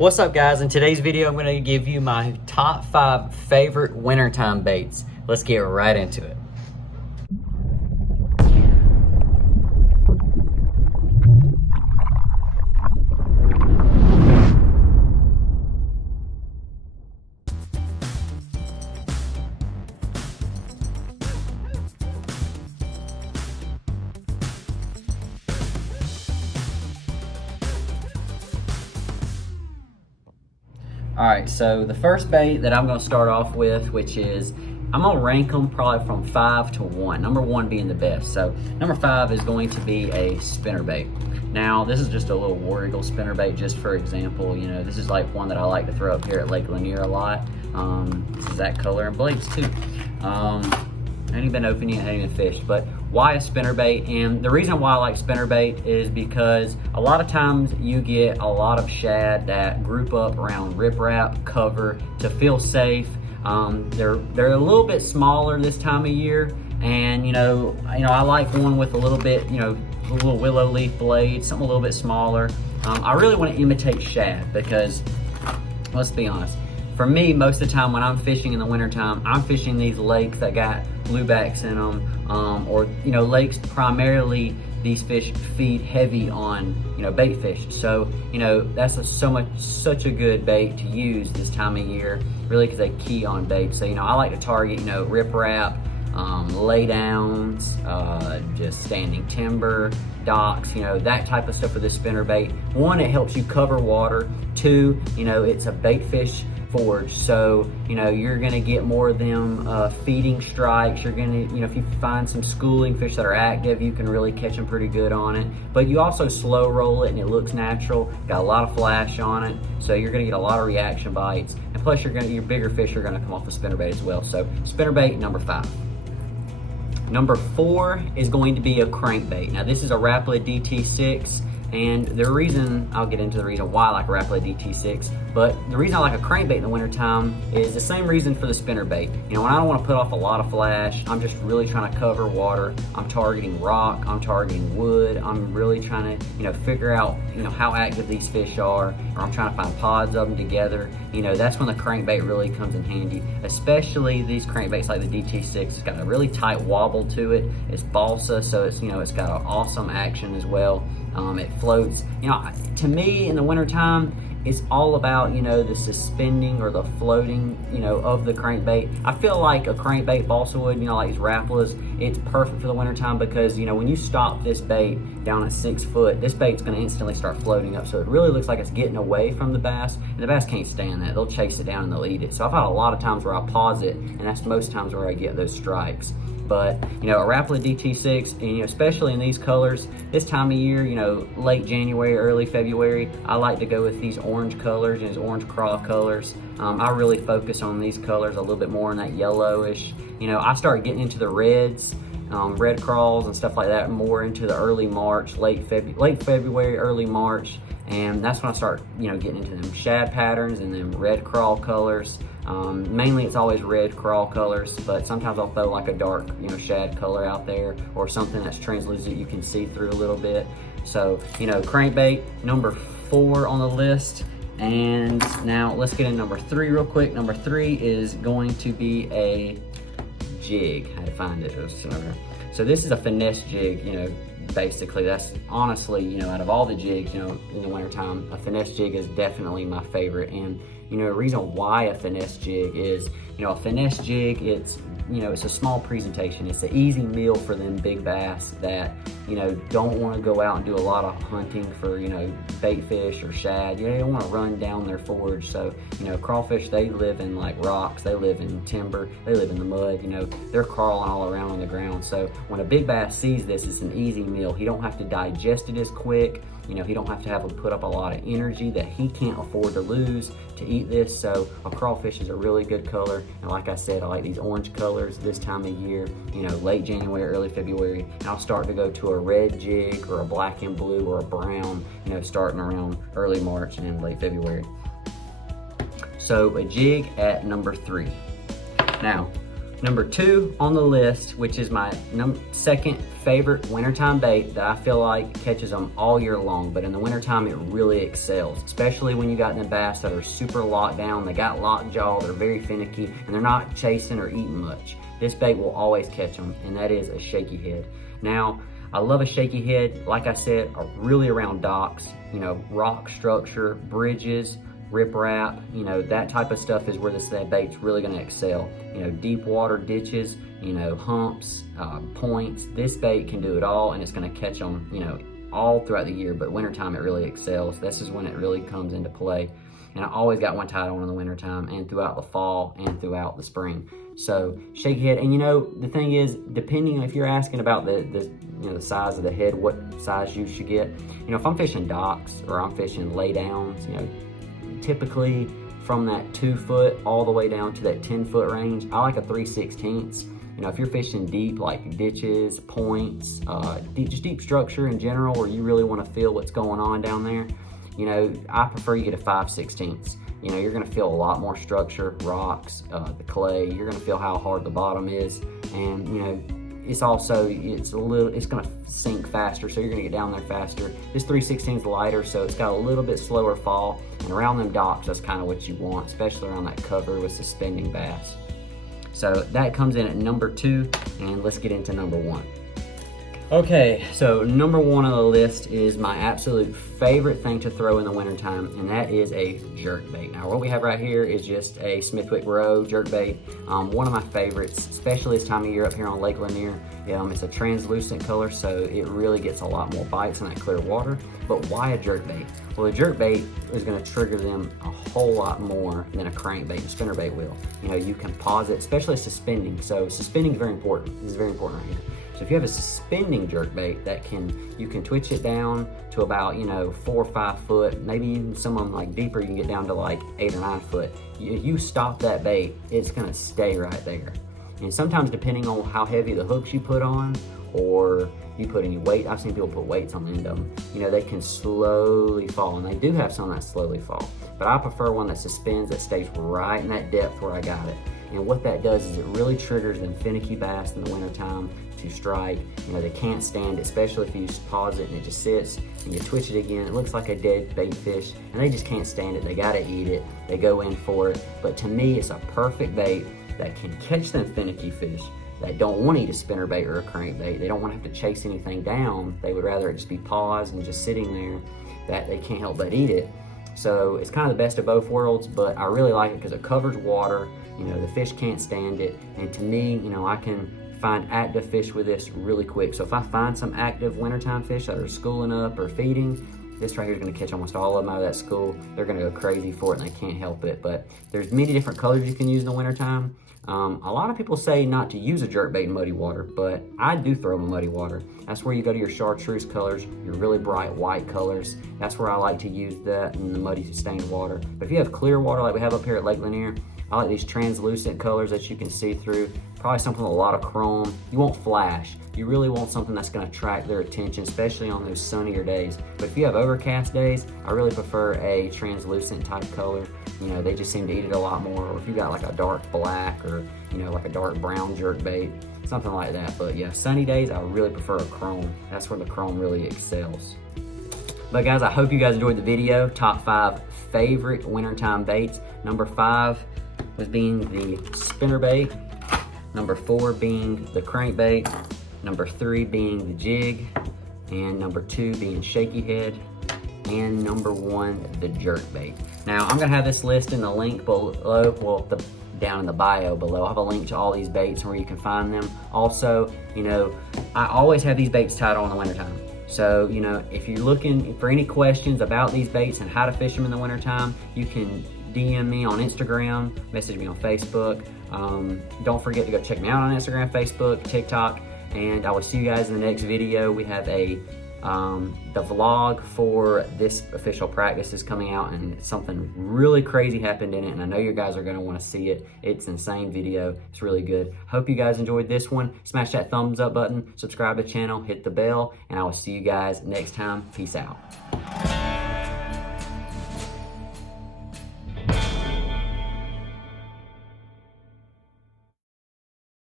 What's up, guys? In today's video, I'm going to give you my top 5 favorite wintertime baits. Let's get right into it. All right, so the first bait that I'm gonna start off with, which is, I'm gonna rank them probably from 5 to 1, number 1 being the best. So number 5 is going to be a spinnerbait. Now, this is just a little War Eagle spinnerbait, just for example. You know, this is like one that I like to throw up here at Lake Lanier a lot. This is that color and blades too. I ain't been open yet, I ain't even fished, but why a spinnerbait? And the reason why I like spinnerbait is because a lot of times you get a lot of shad that group up around riprap, cover to feel safe. They're a little bit smaller this time of year, and you know I like one with a little bit, a little willow leaf blade, something a little bit smaller. I really want to imitate shad because, let's be honest, for me, most of the time when I'm fishing in the wintertime, I'm fishing these lakes that got bluebacks in them, or lakes primarily these fish feed heavy on bait fish. So that's such a good bait to use this time of year, really, because they key on bait. So I like to target riprap, lay downs, just standing timber, docks, that type of stuff for this spinnerbait. One, it helps you cover water. Two, it's a bait fish forage, so you're gonna get more of them feeding strikes. You're gonna, if you find some schooling fish that are active, you can really catch them pretty good on it. But you also slow roll it and it looks natural, got a lot of flash on it, so you're gonna get a lot of reaction bites, and plus your bigger fish are gonna come off the spinnerbait as well. So spinnerbait, number 5. Number 4 is going to be a crankbait. Now this is a Rapala DT6, and the reason, I'll get into the reason why I like a Rapala DT6, but the reason I like a crankbait in the wintertime is the same reason for the spinnerbait. When I don't want to put off a lot of flash, I'm just really trying to cover water, I'm targeting rock, I'm targeting wood, I'm really trying to figure out how active these fish are, or I'm trying to find pods of them together. That's when the crankbait really comes in handy, especially these crankbaits like the DT6. It's got a really tight wobble to it, it's balsa, so it's it's got an awesome action as well. It floats. To me, in the wintertime, it's all about the suspending or the floating of the crankbait. I feel like a crankbait balsa wood, like these Rapalas, it's perfect for the wintertime because when you stop this bait down at 6 foot, this bait's going to instantly start floating up, so it really looks like it's getting away from the bass, and the bass can't stand that. They'll chase it down and they'll eat it. So I've had a lot of times where I pause it, and that's most times where I get those strikes. But a Rapala DT6, and especially in these colors, this time of year, late January, early February, I like to go with these orange colors and these orange craw colors. I really focus on these colors a little bit more in that yellowish. I start getting into the reds, red craws and stuff like that more into the early March, late February, early March, and that's when I start getting into them shad patterns and them red crawl colors. Mainly it's always red crawl colors, but sometimes I'll throw like a dark shad color out there, or something that's translucent you can see through a little bit. So crankbait, number 4 on the list. And now let's get in number 3 real quick. Number 3 is going to be a jig. I had to find it. So this is a finesse jig. Basically, that's honestly, out of all the jigs, in the wintertime, a finesse jig is definitely my favorite. And the reason why a finesse jig is, a finesse jig, it's a small presentation. It's an easy meal for them big bass that don't want to go out and do a lot of hunting for bait fish or shad. They don't want to run down their forage. So crawfish, they live in like rocks, they live in timber, they live in the mud. They're crawling all around on the ground. So when a big bass sees this, it's an easy meal. He don't have to digest it as quick. He don't have to have him put up a lot of energy that he can't afford to lose to eat this. So a crawfish is a really good color. And like I said, I like these orange colors this time of year, late January, early February. And I'll start to go to a red jig or a black and blue or a brown, starting around early March and then late February. So a jig at number 3. Now, Number 2 on the list, which is my second favorite wintertime bait that I feel like catches them all year long, but in the wintertime it really excels, especially when you got them bass that are super locked down, they got locked jaw, they're very finicky, and they're not chasing or eating much. This bait will always catch them, and that is a shaky head. Now, I love a shaky head, like I said, really around docks, rock structure, bridges, riprap, that type of stuff is where this bait's really gonna excel. Deep water ditches, humps, points. This bait can do it all, and it's gonna catch them, all throughout the year, but wintertime it really excels. This is when it really comes into play. And I always got one tied on in the wintertime and throughout the fall and throughout the spring. So shaky head, and the thing is, depending if you're asking about the size of the head, what size you should get. If I'm fishing docks or I'm fishing lay downs, typically from that 2 foot all the way down to that 10 foot range, I like a 3/16. If you're fishing deep, like ditches, points, just deep structure in general, where you really want to feel what's going on down there, I prefer you get a 5/16. You're gonna feel a lot more structure, rocks, the clay, you're gonna feel how hard the bottom is, and it's gonna sink faster, so you're gonna get down there faster. This 3/16 is lighter, so it's got a little bit slower fall, and around them docks, that's kind of what you want, especially around that cover with suspending bass. So that comes in at number 2, and let's get into number 1. Okay, so number 1 on the list is my absolute favorite thing to throw in the wintertime, and that is a jerkbait. Now what we have right here is just a Smithwick Roe jerkbait. One of my favorites, especially this time of year up here on Lake Lanier. It's a translucent color, so it really gets a lot more bites in that clear water. But why a jerkbait? Well, a jerkbait is gonna trigger them a whole lot more than a crankbait and spinnerbait will. You can pause it, especially suspending. So suspending is very important. This is very important right here. So if you have a suspending jerkbait that you can twitch it down to about 4 or 5 foot, maybe even some of them like deeper, you can get down to like 8 or 9 foot. You stop that bait, it's gonna stay right there. And sometimes depending on how heavy the hooks you put on, or you put any weight, I've seen people put weights on the end of them, they can slowly fall, and they do have some that slowly fall. But I prefer one that suspends, that stays right in that depth where I got it. And what that does is it really triggers them finicky bass in the wintertime to strike. They can't stand it, especially if you pause it and it just sits and you twitch it again. It looks like a dead bait fish, and they just can't stand it. They gotta eat it. They go in for it. But to me, it's a perfect bait that can catch them finicky fish that don't want to eat a spinnerbait or a crankbait. They don't want to have to chase anything down. They would rather it just be paused and just sitting there, that they can't help but eat it. So it's kind of the best of both worlds, but I really like it because it covers water. The fish can't stand it. And to me, I can find active fish with this really quick. So if I find some active wintertime fish that are schooling up or feeding, this right here is gonna catch almost all of them out of that school. They're gonna go crazy for it and they can't help it. But there's many different colors you can use in the wintertime. A lot of people say not to use a jerkbait in muddy water, but I do throw them in muddy water. That's where you go to your chartreuse colors, your really bright white colors. That's where I like to use that in the muddy stained water. But if you have clear water like we have up here at Lake Lanier, I like these translucent colors that you can see through. Probably something with a lot of chrome. You won't flash. You really want something that's gonna attract their attention, especially on those sunnier days. But if you have overcast days, I really prefer a translucent type color. They just seem to eat it a lot more. Or if you got like a dark black or, like a dark brown jerkbait, something like that. But yeah, sunny days, I really prefer a chrome. That's where the chrome really excels. But guys, I hope you guys enjoyed the video. Top 5 favorite wintertime baits. Number 5 was being the spinnerbait. Number 4 being the crankbait. Number 3 being the jig. And number 2 being shaky head. And number 1, the jerkbait. Now, I'm gonna have this list in the link below, well, down in the bio below. I'll have a link to all these baits where you can find them. Also, I always have these baits tied on in the wintertime. So, if you're looking for any questions about these baits and how to fish them in the wintertime, you can DM me on Instagram, message me on Facebook. Don't forget to go check me out on Instagram, Facebook, TikTok, and I will see you guys in the next video. We have the vlog for this official practice is coming out, and something really crazy happened in it, and I know you guys are gonna wanna see it. It's an insane video, it's really good. Hope you guys enjoyed this one. Smash that thumbs up button, subscribe to the channel, hit the bell, and I will see you guys next time. Peace out.